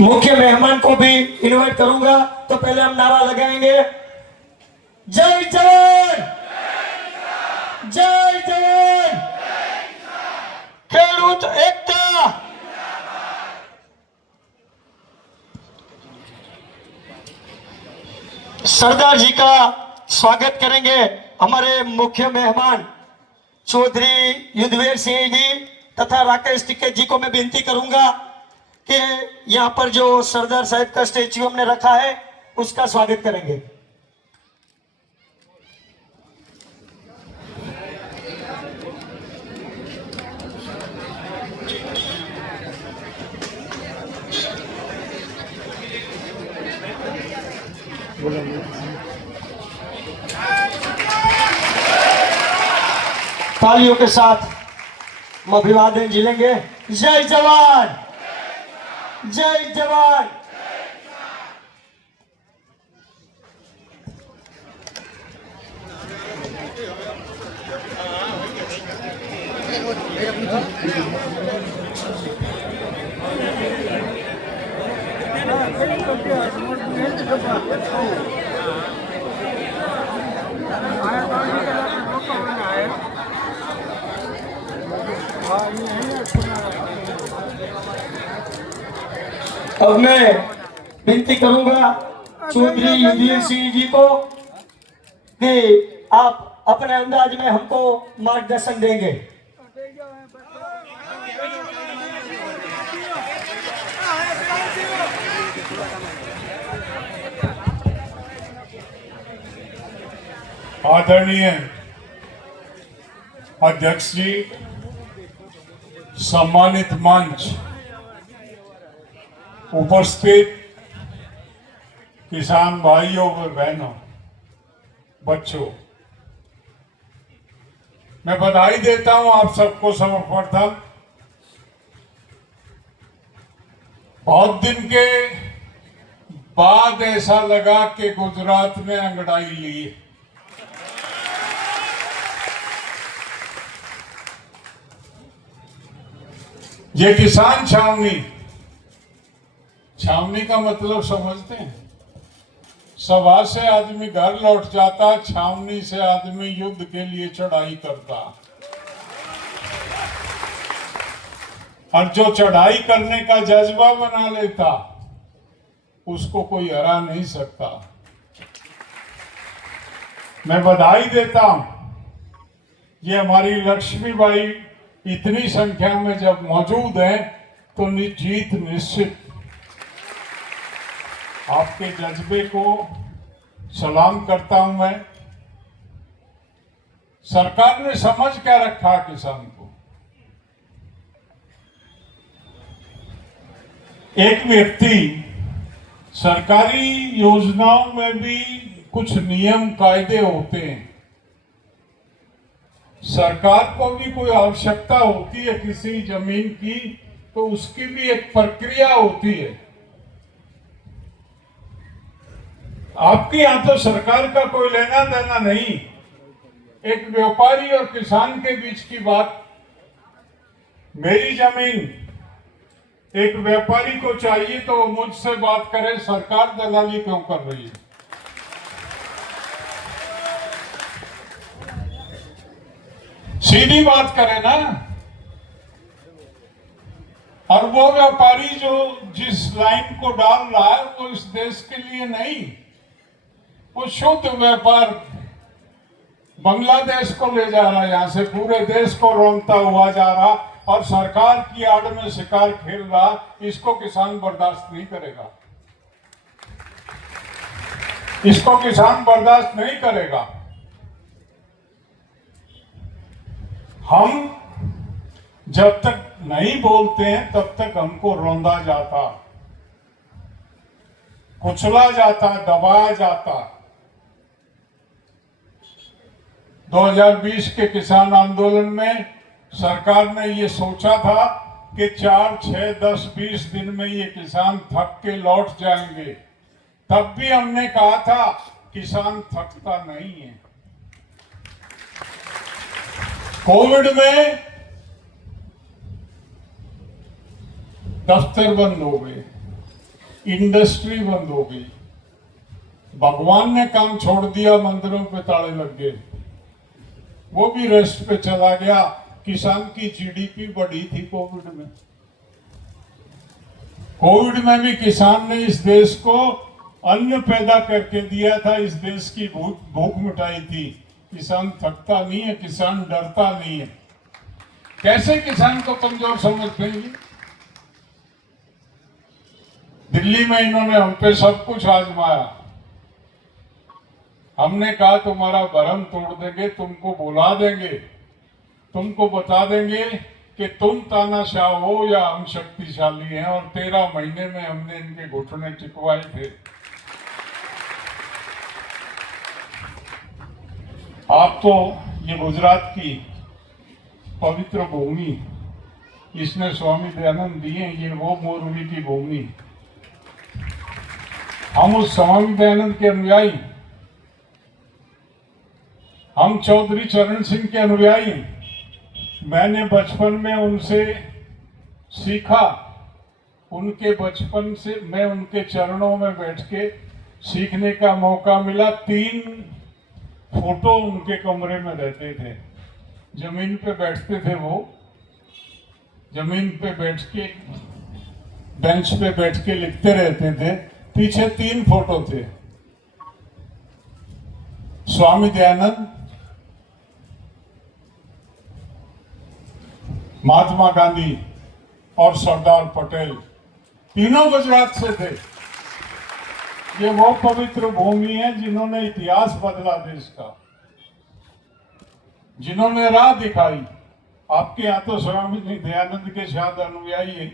मुख्य मेहमान को भी इनवाइट करूंगा, तो पहले हम नारा लगाएंगे, जय जवान, जय जवान, खेडूत एकता। सरदार जी का स्वागत करेंगे हमारे मुख्य मेहमान चौधरी युद्धवीर सिंह जी तथा राकेश टिकैत जी को मैं विनती करूंगा कि यहाँ पर जो सरदार साहब का स्टेच्यू हमने रखा है उसका स्वागत करेंगे। तालियों के साथ हम अभिवादन झिलेंगे। जय जवान, जय जवान। अब मैं विनती करूंगा चौधरी युद्धवीर सिंह जी को कि आप अपने अंदाज में हमको मार्गदर्शन देंगे। आदरणीय अध्यक्ष जी, सम्मानित मंच, उपस्थित किसान भाइयों और बहनों, बच्चों, मैं बधाई देता हूं आप सबको सर्वप्रथम। बहुत दिन के बाद ऐसा लगा कि गुजरात में अंगड़ाई ली। ये किसान छावनी का मतलब समझते हैं? सभा से आदमी घर लौट जाता, छावनी से आदमी युद्ध के लिए चढ़ाई करता। और जो चढ़ाई करने का जज्बा बना लेता उसको कोई हरा नहीं सकता। मैं बधाई देता हूं, ये हमारी लक्ष्मीबाई इतनी संख्या में जब मौजूद है तो जीत निश्चित। आपके जज्बे को सलाम करता हूं मैं। सरकार ने समझ क्या रखा किसान को? एक व्यक्ति, सरकारी योजनाओं में भी कुछ नियम कायदे होते हैं। सरकार को भी कोई आवश्यकता होती है किसी जमीन की, तो उसकी भी एक प्रक्रिया होती है। आपके यहां तो सरकार का कोई लेना देना नहीं, एक व्यापारी और किसान के बीच की बात। मेरी जमीन एक व्यापारी को चाहिए तो वो मुझसे बात करे, सरकार दलाली क्यों कर रही है? सीधी बात करे ना। और वो व्यापारी जो जिस लाइन को डाल रहा है वो इस देश के लिए नहीं, वो शुद्ध व्यापार बांग्लादेश को ले जा रहा है, यहां से पूरे देश को रोनता हुआ जा रहा और सरकार की आड़ में शिकार खेल रहा। इसको किसान बर्दाश्त नहीं करेगा, इसको किसान बर्दाश्त नहीं करेगा। हम जब तक नहीं बोलते हैं तब तक हमको रौंदा जाता, कुचला जाता, दबाया जाता। 2020 के किसान आंदोलन में सरकार ने ये सोचा था कि 4, 6, 10, 20 दिन में ये किसान थक के लौट जाएंगे। तब भी हमने कहा था किसान थकता नहीं है। कोविड में दफ्तर बंद हो गए, इंडस्ट्री बंद हो गई, भगवान ने काम छोड़ दिया, मंदिरों पे ताले लग गए, वो भी रेस्ट पे चला गया। किसान की जीडीपी बढ़ी थी कोविड में। कोविड में भी किसान ने इस देश को अन्न पैदा करके दिया था, इस देश की भूख मिटाई थी। किसान थकता नहीं है, किसान डरता नहीं है। कैसे किसान को कमजोर समझते हैं? दिल्ली में इन्होंने हम पे सब कुछ आजमाया। हमने कहा तुम्हारा भरम तोड़ देंगे, तुमको बुला देंगे, तुमको बता देंगे कि तुम तानाशाह हो या हम शक्तिशाली हैं। और 13 महीने में हमने इनके घुटने टिकवाए थे। आप तो ये गुजरात की पवित्र भूमि, इसने स्वामी दयानंद दिए, ये वो मोरवी की भूमि। हम उस स्वामी दयानंद के अनुयायी, हम चौधरी चरण सिंह के अनुयायी। मैंने बचपन में उनसे सीखा, उनके बचपन से मैं उनके चरणों में बैठ के सीखने का मौका मिला। 3 फोटो उनके कमरे में रहते थे। जमीन पे बैठते थे वो, जमीन पे बैठ के बेंच पे बैठ के लिखते रहते थे। पीछे 3 फोटो थे, स्वामी दयानंद, महात्मा गांधी और सरदार पटेल। तीनों गुजरात से थे। ये वो पवित्र भूमि है जिन्होंने इतिहास बदला देश का, जिन्होंने राह दिखाई। आपके यहाँ तो स्वामी दयानंद के शायद अनुयायी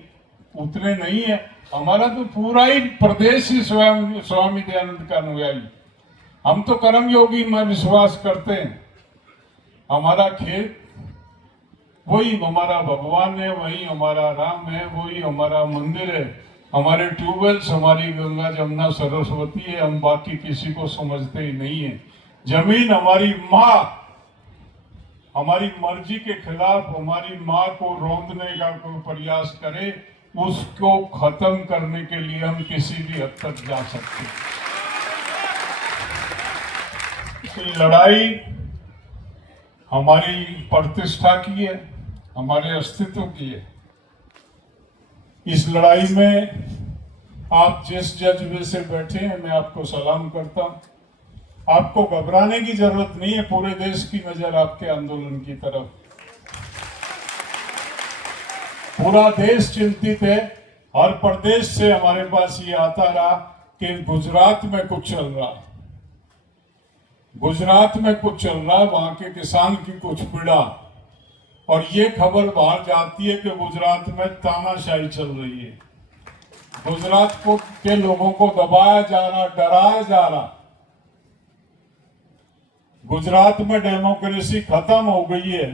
उतने नहीं है, हमारा तो पूरा ही प्रदेश ही स्वामी दयानंद का अनुयायी। हम तो कर्मयोगी में विश्वास करते हैं। हमारा खेत वही हमारा भगवान है, वही हमारा राम है, वही हमारा मंदिर है। हमारे ट्यूबवेल्स, हमारी गंगा जमुना सरस्वती है। हम बाकी किसी को समझते ही नहीं है। जमीन हमारी माँ, हमारी मर्जी के खिलाफ हमारी माँ को रौंदने का कोई प्रयास करे, उसको खत्म करने के लिए हम किसी भी हद तक जा सकते हैं। ये लड़ाई हमारी प्रतिष्ठा की है, हमारे अस्तित्व की है। इस लड़ाई में आप जिस जज्बे से बैठे हैं, मैं आपको सलाम करता हूं। आपको घबराने की जरूरत नहीं है। पूरे देश की नजर आपके आंदोलन की तरफ, पूरा देश चिंतित है। हर प्रदेश से हमारे पास ये आता रहा कि गुजरात में कुछ चल रहा, गुजरात में कुछ चल रहा, वहां के किसान की कुछ पीड़ा। और ये खबर बाहर जाती है कि गुजरात में तानाशाही चल रही है, गुजरात को के लोगों को दबाया जा रहा, डराया जा रहा। गुजरात में डेमोक्रेसी खत्म हो गई है।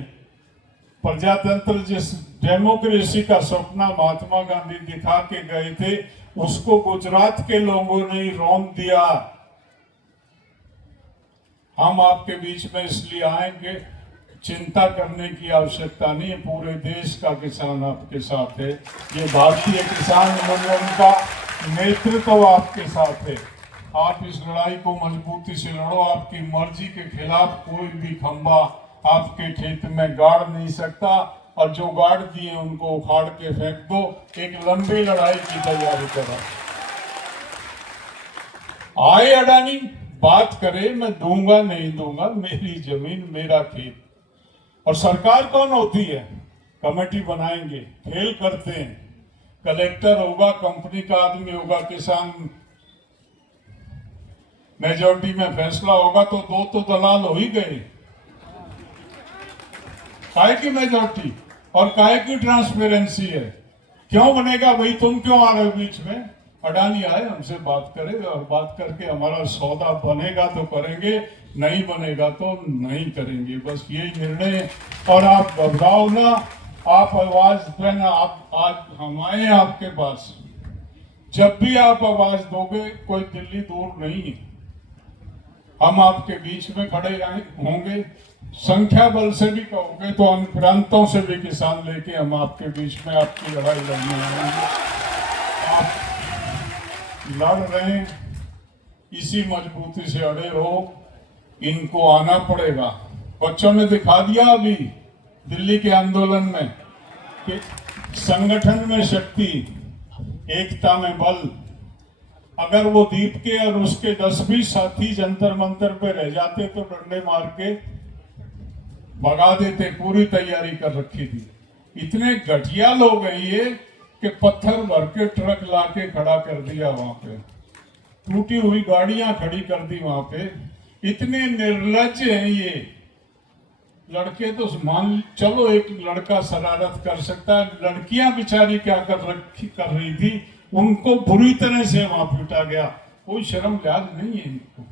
प्रजातंत्र, जिस डेमोक्रेसी का सपना महात्मा गांधी दिखा के गए थे, उसको गुजरात के लोगों ने ही रौंद दिया। हम आपके बीच में इसलिए आएंगे, चिंता करने की आवश्यकता नहीं है। पूरे देश का किसान आपके साथ है। ये भारतीय किसान यूनियन का नेतृत्व आपके साथ है। आप इस लड़ाई को मजबूती से लड़ो। आपकी मर्जी के खिलाफ कोई भी खंबा आपके खेत में गाड़ नहीं सकता। और जो गाड़ दिए उनको उखाड़ के फेंक दो। एक लंबी लड़ाई की तैयारी करो। आए अडानी बात करे, मैं दूंगा नहीं दूंगा, मेरी जमीन मेरा खेत। और सरकार कौन होती है? कमेटी बनाएंगे, खेल करते हैं। कलेक्टर होगा, कंपनी का आदमी होगा, किसान मेजॉरिटी में फैसला होगा तो 2 तो दलाल हो ही गए। काहे की मेजॉरिटी और काहे की ट्रांसपेरेंसी है? क्यों बनेगा भाई? तुम क्यों आ रहे हो बीच में? अडानी आए, हमसे बात करेगा और बात करके हमारा सौदा बनेगा तो करेंगे, नहीं बनेगा तो नहीं करेंगे। बस यही निर्णय है। और आप घबराओ ना, आप आवाज देना। आप आज हम आए आपके पास, जब भी आप आवाज दोगे, कोई दिल्ली दूर नहीं है। हम आपके बीच में खड़े होंगे। संख्या बल से भी कहोगे तो हम प्रांतों से भी किसान लेके हम आपके बीच में आपकी लड़ाई लड़ने आएंगे। लड़ रहे हैं, इसी मजबूती से अड़े रहो। इनको आना पड़ेगा। बच्चों ने दिखा दिया अभी दिल्ली के आंदोलन में कि संगठन में शक्ति, एकता में बल। अगर वो दीप के और उसके 10-20 साथी जंतर मंतर पे रह जाते तो डंडे मार के भगा देते। पूरी तैयारी कर रखी थी। इतने घटिया लोग हैं ये कि पत्थर भर के ट्रक ला के खड़ा कर दिया वहां पे, टूटी हुई गाड़ियां खड़ी कर दी वहां पे। इतने निर्लज्ज हैं ये लड़के। तो मान चलो एक लड़का शरारत कर सकता है, लड़कियां बेचारी क्या कर रही थी, उनको बुरी तरह से वहां पीटा गया। कोई शर्म लिहाज नहीं है इनको।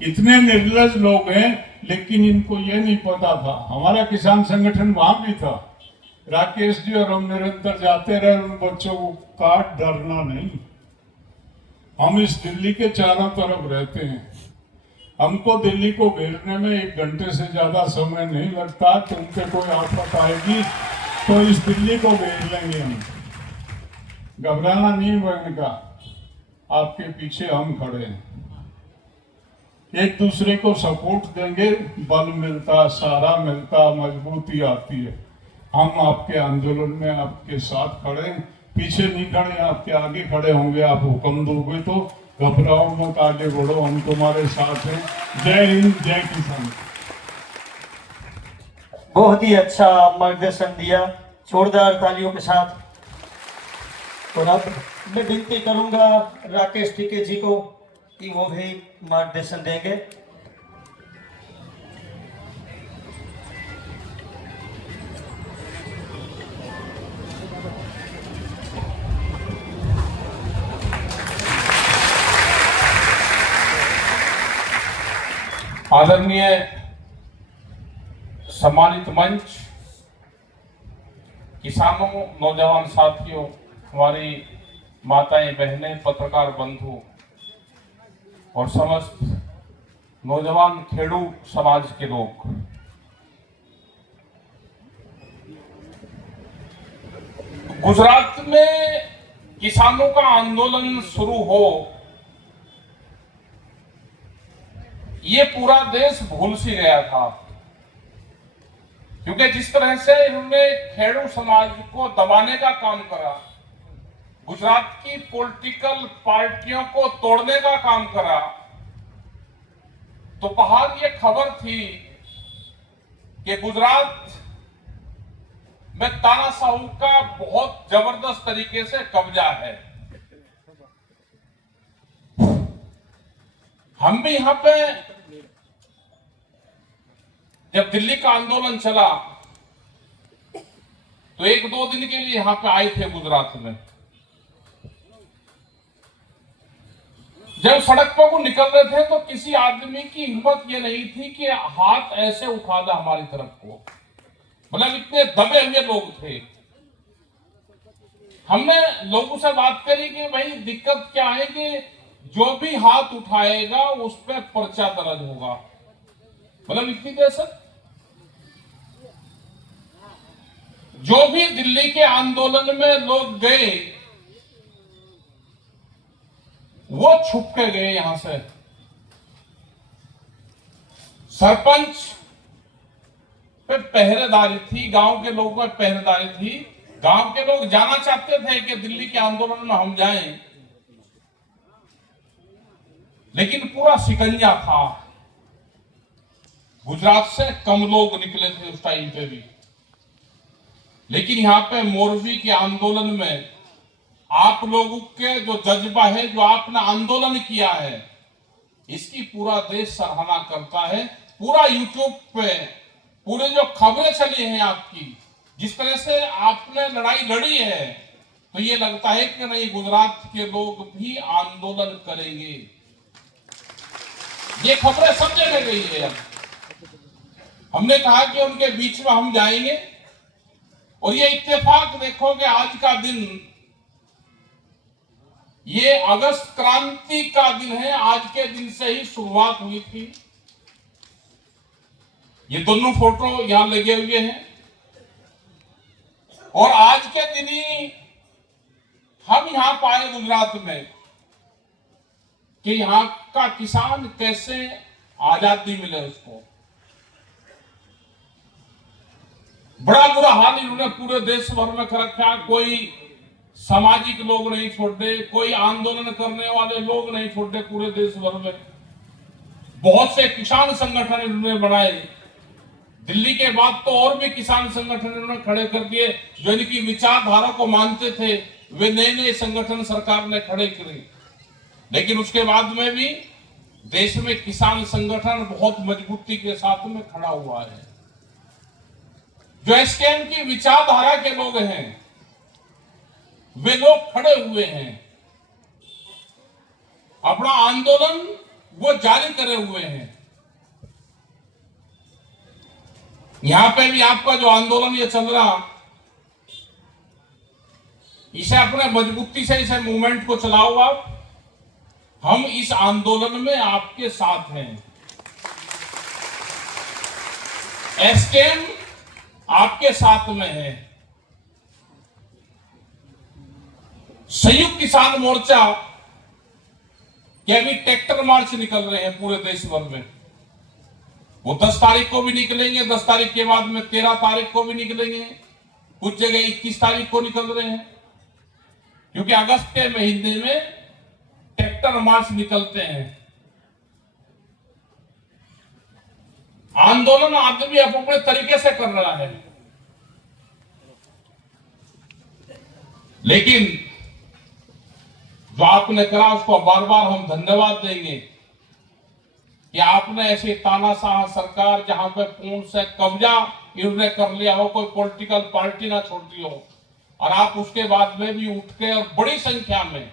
इतने निर्लज लोग हैं, लेकिन इनको ये नहीं पता था। हमारा किसान संगठन वहां भी था, राकेश जी और हम निरंतर जाते रहे। उन बच्चों को काट डरना नहीं। हम इस दिल्ली के चारों तरफ रहते हैं। हमको दिल्ली को घेरने में 1 घंटे से ज्यादा समय नहीं लगता। तुम पे कोई आफत आएगी तो इस दिल्ली को घेर लेंगे हम। घबराना नहीं बहन का, आपके पीछे हम खड़े हैं। एक दूसरे को सपोर्ट देंगे, बल मिलता, सहारा मिलता, मजबूती आती है। हम आपके आंदोलन में आपके साथ खड़े हैं, पीछे नहीं खड़े, आपके आगे खड़े होंगे। आप हुक्म दोगे तो घबराओ मत, आगे बढ़ो, हम तुम्हारे साथ हैं। जय हिंद, जय किसान। बहुत ही अच्छा मार्गदर्शन दिया, जोरदार तालियों के साथ। और अब मैं विनती करूंगा राकेश टीके जी को कि वो भी मार्गदर्शन देंगे। आदरणीय सम्मानित मंच, किसानों, नौजवान साथियों, हमारी माताएं, बहनें, पत्रकार बंधु और समस्त नौजवान खेड़ू समाज के लोग, गुजरात में किसानों का आंदोलन शुरू हो, ये पूरा देश भूल सी गया था। क्योंकि जिस तरह से इन्होंने खेड़ू समाज को दबाने का काम करा, गुजरात की पॉलिटिकल पार्टियों को तोड़ने का काम करा, तो बाहर ये खबर थी कि गुजरात में तानाशाह का बहुत जबरदस्त तरीके से कब्जा है। हम भी यहां पे जब दिल्ली का आंदोलन चला तो 1-2 दिन के लिए यहां पे आए थे गुजरात में। जब सड़क पर वो निकल रहे थे तो किसी आदमी की हिम्मत ये नहीं थी कि हाथ ऐसे उठा दे हमारी तरफ को, मतलब इतने दबे हुए लोग थे। हमने लोगों से बात करी कि भाई दिक्कत क्या है कि जो भी हाथ उठाएगा उस पर पर्चा दर्ज होगा, मतलब इतनी दहशत। जो भी दिल्ली के आंदोलन में लोग गए वो छुप के गए यहां से। सरपंच पे पहरेदारी थी, गांव के लोगों पे पहरेदारी थी। गांव के लोग जाना चाहते थे कि दिल्ली के आंदोलन में हम जाएं, लेकिन पूरा शिकंजा था। गुजरात से कम लोग निकले थे उस टाइम पे भी, लेकिन यहां पे मोरबी के आंदोलन में आप लोगों के जो जज्बा है, जो आपने आंदोलन किया है, इसकी पूरा देश सराहना करता है। पूरा यूट्यूब पे पूरे जो खबरें चली हैं आपकी, जिस तरह से आपने लड़ाई लड़ी है, तो ये लगता है कि नहीं गुजरात के लोग भी आंदोलन करेंगे। ये खबरें सब जगह गई है। अब हमने कहा कि उनके बीच में हम जाएंगे, और ये इत्तेफाक देखो कि आज का दिन ये अगस्त क्रांति का दिन है। आज के दिन से ही शुरुआत हुई थी। ये दोनों फोटो यहां लगे हुए हैं, और आज के दिन ही हम यहाँ पाए गुजरात में कि यहाँ का किसान कैसे आजादी मिले उसको। बड़ा बुरा हाल इन्होंने पूरे देश भर में कर रखा। कोई सामाजिक लोग नहीं छोड़ते, कोई आंदोलन करने वाले लोग नहीं छोड़ते पूरे देश भर में। बहुत से किसान संगठन इन्होंने बनाए। दिल्ली के बाद तो और भी किसान संगठन इन्होंने खड़े कर दिए। जो इनकी विचारधारा को मानते थे वे नए नए संगठन सरकार ने खड़े करे। लेकिन उसके बाद में भी देश में किसान संगठन बहुत मजबूती के साथ में खड़ा हुआ है। जो एसकेएम की विचारधारा के लोग हैं वे लोग खड़े हुए हैं, अपना आंदोलन वो जारी करे हुए हैं। यहां पे भी आपका जो आंदोलन ये चल रहा, इसे अपने मजबूती से इसे मूवमेंट को चलाओ आप। हम इस आंदोलन में आपके साथ हैं। एसकेएम आपके साथ में है। संयुक्त किसान मोर्चा के अभी ट्रैक्टर मार्च निकल रहे हैं पूरे देश भर में। वो 10 तारीख को भी निकलेंगे, 10 तारीख के बाद में 13 तारीख को भी निकलेंगे, कुछ जगह 21 तारीख को निकल रहे हैं। क्योंकि अगस्त के महीने में ट्रैक्टर मार्च निकलते हैं। आंदोलन आदमी अपने तरीके से कर रहा है, लेकिन जो आपने करा उसको बार बार हम धन्यवाद देंगे कि आपने ऐसी तानाशाह सरकार जहां पे पूर्ण से कब्जा इन्होंने कर लिया हो, कोई पॉलिटिकल पार्टी ना छोड़ती हो, और आप उसके बाद में भी उठ के और बड़ी संख्या में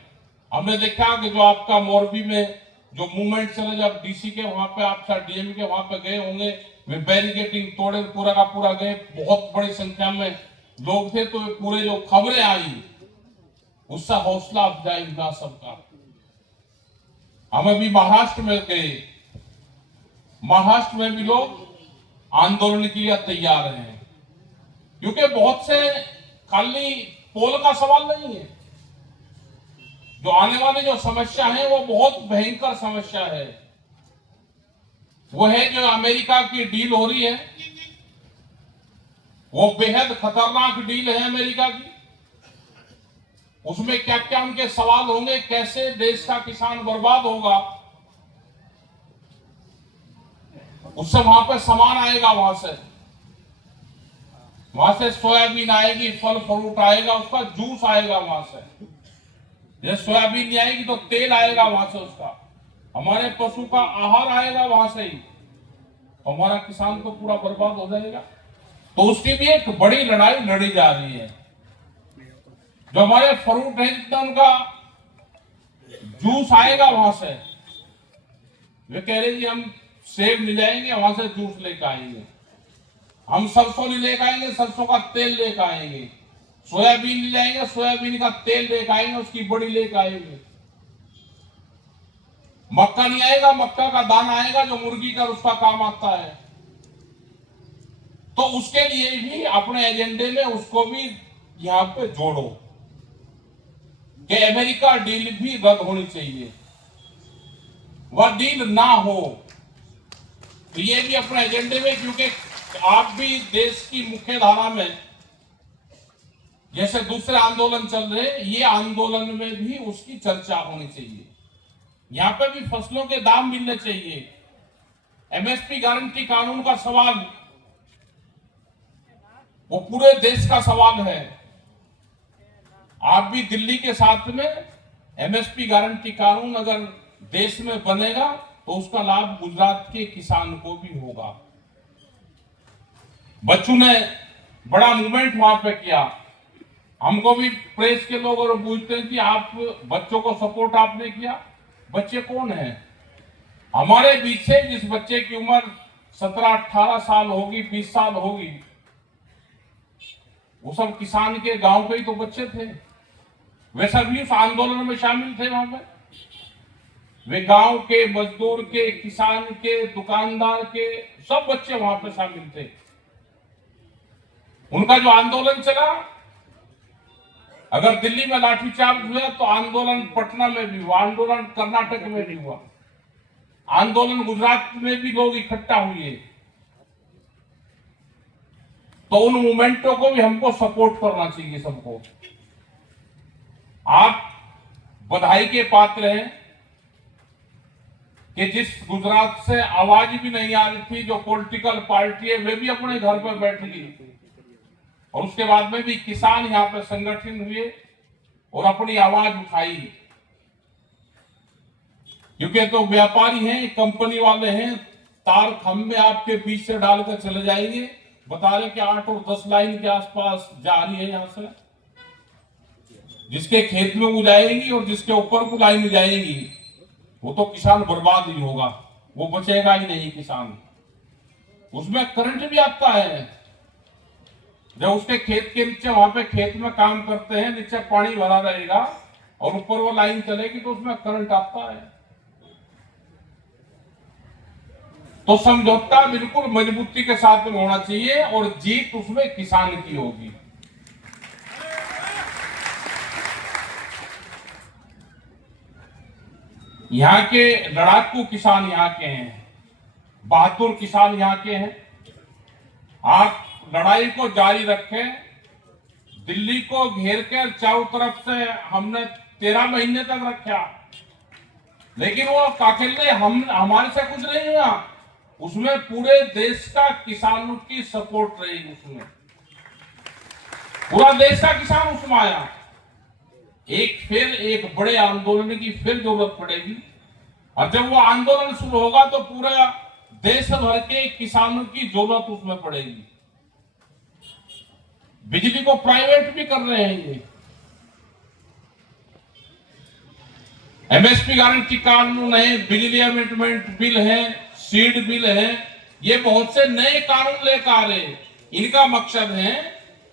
हमने देखा कि जो आपका मोरबी में जो मूवमेंट चले, जब डीसी के वहां पे आप डीएम के वहां पे गए होंगे, वे बैरिकेटिंग तोड़े पूरा का पूरा गए, बहुत बड़ी संख्या में लोग थे। तो पूरे जो खबरें आई उससे हौसला अफजाई हुआ सबका। हम अभी महाराष्ट्र में गए, महाराष्ट्र में भी लोग आंदोलन के लिए तैयार हैं। क्योंकि बहुत से खाली पोल का सवाल नहीं है, जो आने वाली जो समस्या है वो बहुत भयंकर समस्या है। वो है जो अमेरिका की डील हो रही है, वो बेहद खतरनाक डील है अमेरिका की। उसमें क्या क्या उनके सवाल होंगे, कैसे देश का किसान बर्बाद होगा, उससे वहां पे सामान आएगा, वहां से सोयाबीन आएगी, फल फ्रूट आएगा, उसका जूस आएगा वहां से। जैसे सोयाबीन नहीं आएगी तो तेल आएगा वहां से, उसका हमारे पशु का आहार आएगा वहां से ही, हमारा किसान तो पूरा बर्बाद हो जाएगा। तो उसकी भी एक बड़ी लड़ाई लड़ी जा रही है। जो हमारे फ्रूट है, जितना उनका जूस आएगा वहां से, वे कह रहे जी हम सेब ले जाएंगे, वहां से जूस लेकर आएंगे, हम सरसों नहीं लेकर आएंगे, सरसों का तेल लेकर आएंगे, सोयाबीन ले जाएंगे, सोयाबीन का तेल लेकर आएंगे, उसकी बड़ी लेकर आएंगे। मक्का नहीं आएगा, मक्का का दाना आएगा जो मुर्गी का उसका काम आता है। तो उसके लिए भी अपने एजेंडे में उसको भी यहां पे जोड़ो कि अमेरिका डील भी रद्द होनी चाहिए, वह डील ना हो। तो ये भी अपने एजेंडे में, क्योंकि आप भी देश की मुख्य धारा में जैसे दूसरे आंदोलन चल रहे हैं, ये आंदोलन में भी उसकी चर्चा होनी चाहिए। यहां पे भी फसलों के दाम मिलने चाहिए। एमएसपी गारंटी कानून का सवाल वो पूरे देश का सवाल है। आप भी दिल्ली के साथ में एमएसपी गारंटी कानून अगर देश में बनेगा तो उसका लाभ गुजरात के किसान को भी होगा। बच्चों ने बड़ा मूवमेंट वहां पे किया। हमको भी प्रेस के लोग और पूछते हैं कि आप बच्चों को सपोर्ट आपने किया। बच्चे कौन हैं? हमारे बीच से जिस बच्चे की उम्र 17-18 साल होगी, 20 साल होगी, वो सब किसान के गांव के ही तो बच्चे थे। वे सभी उस आंदोलन में शामिल थे। वहां पे वे गांव के, मजदूर के, किसान के, दुकानदार के सब बच्चे वहां पे शामिल थे। उनका जो आंदोलन चला अगर दिल्ली में लाठीचार्ज हुआ तो आंदोलन पटना में भी हुआ, आंदोलन कर्नाटक में भी हुआ, आंदोलन गुजरात में भी लोग इकट्ठा हुए। तो उन मूवमेंटों को भी हमको सपोर्ट करना चाहिए सबको। आप बधाई के पात्र हैं कि जिस गुजरात से आवाज भी नहीं आ रही थी, जो पॉलिटिकल पार्टी है वे भी अपने घर पर बैठ गई, और उसके बाद में भी किसान यहां पर संगठन हुए और अपनी आवाज उठाई। क्योंकि तो व्यापारी हैं, कंपनी वाले हैं, तार खंभे आपके बीच से डालकर चले जाएंगे, बता रहे कि 8 और 10 लाइन के आसपास जा रही है यहां से, जिसके खेत में वो जाएगी और जिसके ऊपर वो लाइन जाएगी वो तो किसान बर्बाद ही होगा, वो बचेगा ही नहीं किसान। उसमें करंट भी आता है, जब उसके खेत के नीचे वहां पे खेत में काम करते हैं, नीचे पानी भरा रहेगा और ऊपर वो लाइन चलेगी तो उसमें करंट आता है। तो समझौता बिल्कुल मजबूती के साथ में होना चाहिए और जीत उसमें किसान की होगी। यहाँ के लड़ाकू किसान यहाँ के हैं, बहादुर किसान यहाँ के हैं। आप लड़ाई को जारी रखें। दिल्ली को घेर कर चारों तरफ से हमने 13 महीने तक रखा, लेकिन वो अकेले हमारे से कुछ नहीं हुआ, उसमें पूरे देश का किसानों की सपोर्ट रही, उसमें पूरा देश का किसान उसमें आया। एक बड़े आंदोलन की फिर जरूरत पड़ेगी, और जब वो आंदोलन शुरू होगा तो पूरा देश भर के किसानों की जरूरत उसमें पड़ेगी। बिजली को प्राइवेट भी कर रहे हैं ये, एमएसपी गारंटी कानून है, बिजली अमेंडमेंट बिल है, सीड बिल है, ये बहुत से नए कानून लेकर आ रहे हैं। इनका मकसद है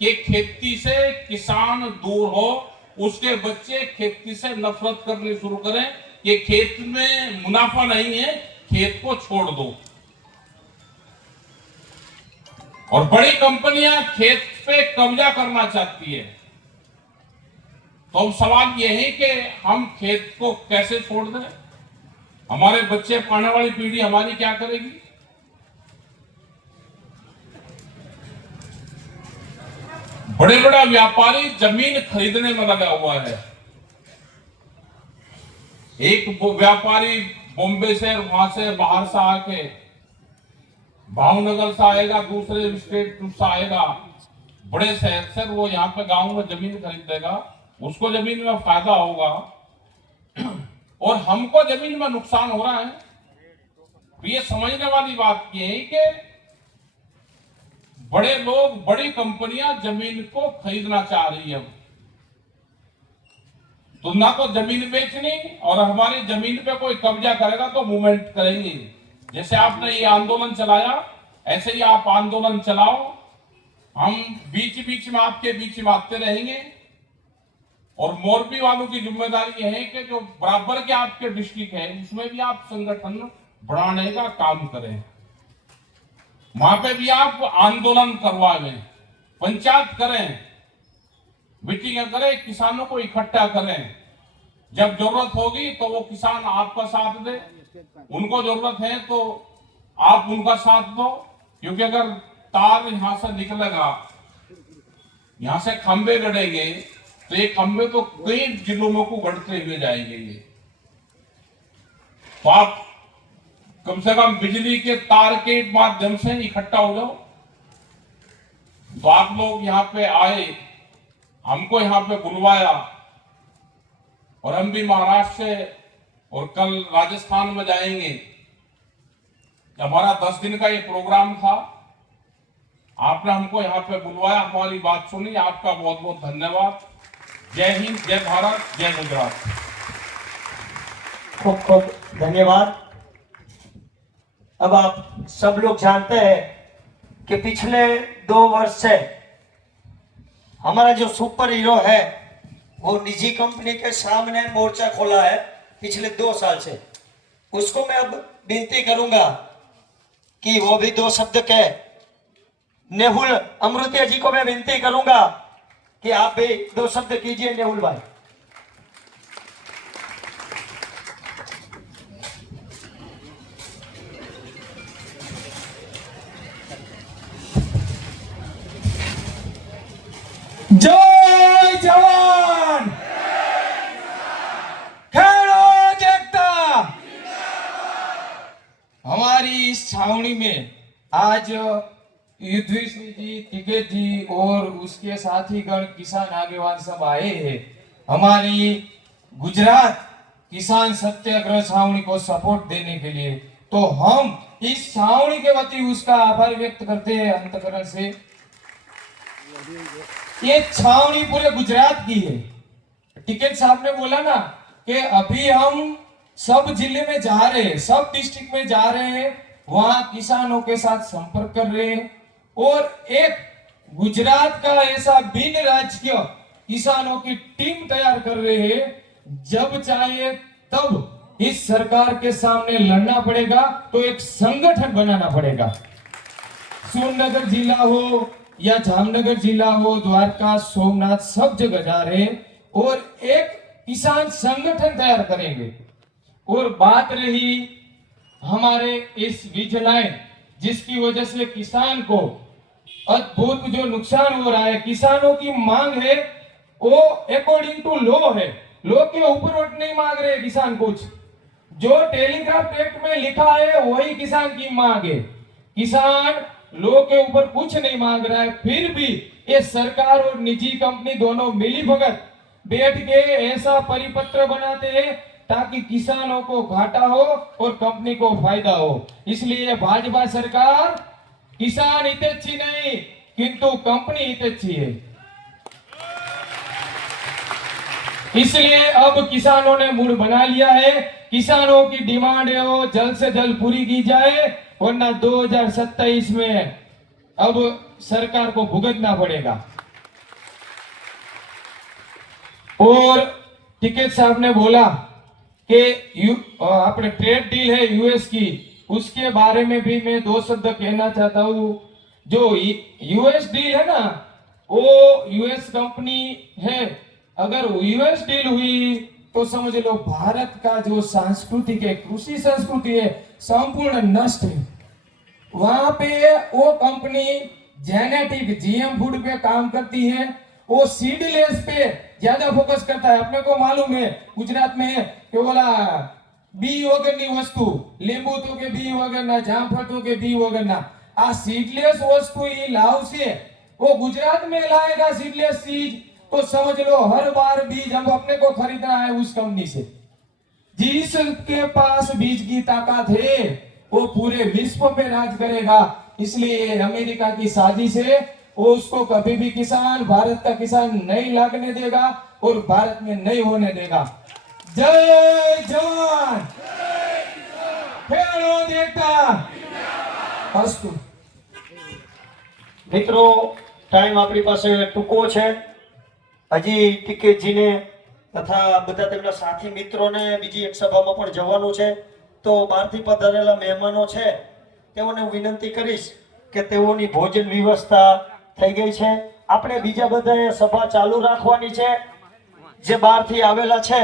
कि खेती से किसान दूर हो, उसके बच्चे खेती से नफरत करनी शुरू करें कि खेत में मुनाफा नहीं है, खेत को छोड़ दो। और बड़ी कंपनियां खेत पे कब्जा करना चाहती है। तो अब सवाल यह है कि हम खेत को कैसे छोड़ दें, हमारे बच्चे, आने वाली पीढ़ी हमारी क्या करेगी। बड़े बड़ा व्यापारी जमीन खरीदने में लगा हुआ है। एक व्यापारी बॉम्बे से, वहां से बाहर से आके भावनगर से आएगा, दूसरे स्टेट से आएगा, बड़े शहर से, वो यहाँ पे गांव में जमीन खरीदेगा, उसको जमीन में फायदा होगा और हमको जमीन में नुकसान हो रहा है। तो ये समझने वाली बात ये है कि बड़े लोग, बड़ी कंपनियां जमीन को खरीदना चाह रही है। तो ना तो जमीन बेचनी, और हमारी जमीन पे कोई कब्जा करेगा तो मूवमेंट करेंगे। जैसे आपने ये आंदोलन चलाया, ऐसे ही आप आंदोलन चलाओ, हम बीच बीच में आपके बीच में आते रहेंगे। और मोरबी वालों की जिम्मेदारी है कि जो बराबर के आपके डिस्ट्रिक्ट है उसमें भी आप संगठन बढ़ाने का काम करें, वहां पे भी आप आंदोलन करवाएं, पंचायत करें, मीटिंग करें, किसानों को इकट्ठा करें। जब जरूरत होगी तो वो किसान आपका साथ दे, उनको जरूरत है तो आप उनका साथ दो। क्योंकि अगर तार यहां से निकलेगा, यहां से खंबे गड़ेंगे, तो ये खंबे तो कई जिलों में को गढ़ते हुए जाएंगे। ये तो आप कम से कम बिजली के तार के माध्यम से इकट्ठा हो जाओ। तो आप लोग यहाँ पे आए, हमको यहाँ पे बुलवाया, और हम भी महाराष्ट्र से और कल राजस्थान में जाएंगे। हमारा 10 दिन का ये प्रोग्राम था, आपने हमको यहाँ पे बुलवाया, हमारी बात सुनी, आपका बहुत बहुत धन्यवाद। जय हिंद, जय भारत, जय गुजरात। खूब खूब धन्यवाद। अब आप सब लोग जानते हैं कि पिछले 2 वर्ष से हमारा जो सुपर हीरो है वो निजी कंपनी के सामने मोर्चा खोला है पिछले 2 साल से। उसको मैं अब विनती करूंगा कि वो भी 2 शब्द कहे। नेहुल अमृतिया जी को मैं विनती करूंगा कि आप भी 2 शब्द कीजिए नेहुल भाई। जय जवान, खेलो एकता। हमारी इस छावनी में आज युद्धवीर सिंह जी, टिकैत जी और उसके साथी गण किसान आगेवान सब आए हैं हमारी गुजरात किसान सत्याग्रह छावनी को सपोर्ट देने के लिए। तो हम इस छावनी के वती उसका आभार व्यक्त करते हैं अंतकरण से। ये छावनी पूरे गुजरात की है। टिकैत साहब ने बोला ना कि अभी हम सब जिले में जा रहे हैं, सब डिस्ट्रिक्ट में जा रहे हैं, वहां किसानों के साथ संपर्क कर रहे हैं और एक गुजरात का ऐसा बिन राजकीय किसानों की टीम तैयार कर रहे हैं। जब चाहे तब इस सरकार के सामने लड़ना पड़ेगा तो एक संगठन बनाना पड़ेगा। सोननगर जिला हो या जामनगर जिला हो, द्वारका, सोमनाथ, सब जगह जा रहे हैं और एक किसान संगठन तैयार करेंगे। और बात रही हमारे इस विजिलाइन, जिसकी वजह से किसान को अद्भुत जो नुकसान हो रहा है, किसानों की मांग है वो अकॉर्डिंग टू लॉ है, लॉ के ऊपर वोट नहीं मांग रहे किसान। कुछ जो टेलीग्राफ एक्ट में लिखा है वही किसान की मांग है। किसान लॉ के ऊपर कुछ नहीं मांग रहा है, फिर भी ये सरकार और निजी कंपनी दोनों मिली भगत बैठ के ऐसा परिपत्र बनाते हैं ताकि किसानों को घाटा हो और कंपनी को फायदा हो। इसलिए भाजपा सरकार किसान हितैषी नहीं किंतु कंपनी हितैषी है। इसलिए अब किसानों ने मूड बना लिया है, किसानों की डिमांड है वो जल्द से जल्द पूरी की जाए, वरना 2027 में अब सरकार को भुगतना पड़ेगा। और टिकैत साहब ने बोला कि अपने ट्रेड डील है यूएस की, उसके बारे में भी मैं 2 शब्द कहना चाहता हूं। जो यूएस डील है ना, वो यूएस कंपनी है, अगर यूएस डील हुई तो समझ लो भारत का जो सांस्कृतिक है, कृषि संस्कृति है, संपूर्ण नष्ट है। वहां पे वो कंपनी जेनेटिक जीएम फूड पे काम करती है, वो सीडलेस पे ज्यादा फोकस करता है। अपने को मालूम है गुजरात में कि बोला बी वगैरह वस्तु, लींबू तो के बी वगैरह, जामफळ तो के बी वगैरह, आ सीडलेस वस्तु ही लाव से वो गुजरात में लाएगा सीडलेस सीड, तो समझ लो हर बार बीज हम अपने को खरीदना है उस कंपनी से। जिसके पास बीज की ताकत है वो पूरे विश्व पे राज करेगा। इसलिए अमेरिका की साजिश है, वो उसको कभी भी किसान, भारत का किसान नहीं लागने देगा और भारत में नहीं होने देगा। जय जवान, खेलो एकता। अस्तु। મિત્રો ટાઈમ આપણી પાસે ટૂંકો છે। હજી ટિકૈતજીને તથા બધા તેમના સાથી મિત્રોને બીજી એક સભામાં પણ જવાનું છે, તો બહારથી પધારેલા મહેમાનો છે તેઓને હું વિનંતી કરીશ કે તેઓની ભોજન વ્યવસ્થા થઈ ગઈ છે। આપણે બીજા બધાએ સભા ચાલુ રાખવાની છે। જે બહારથી આવેલા છે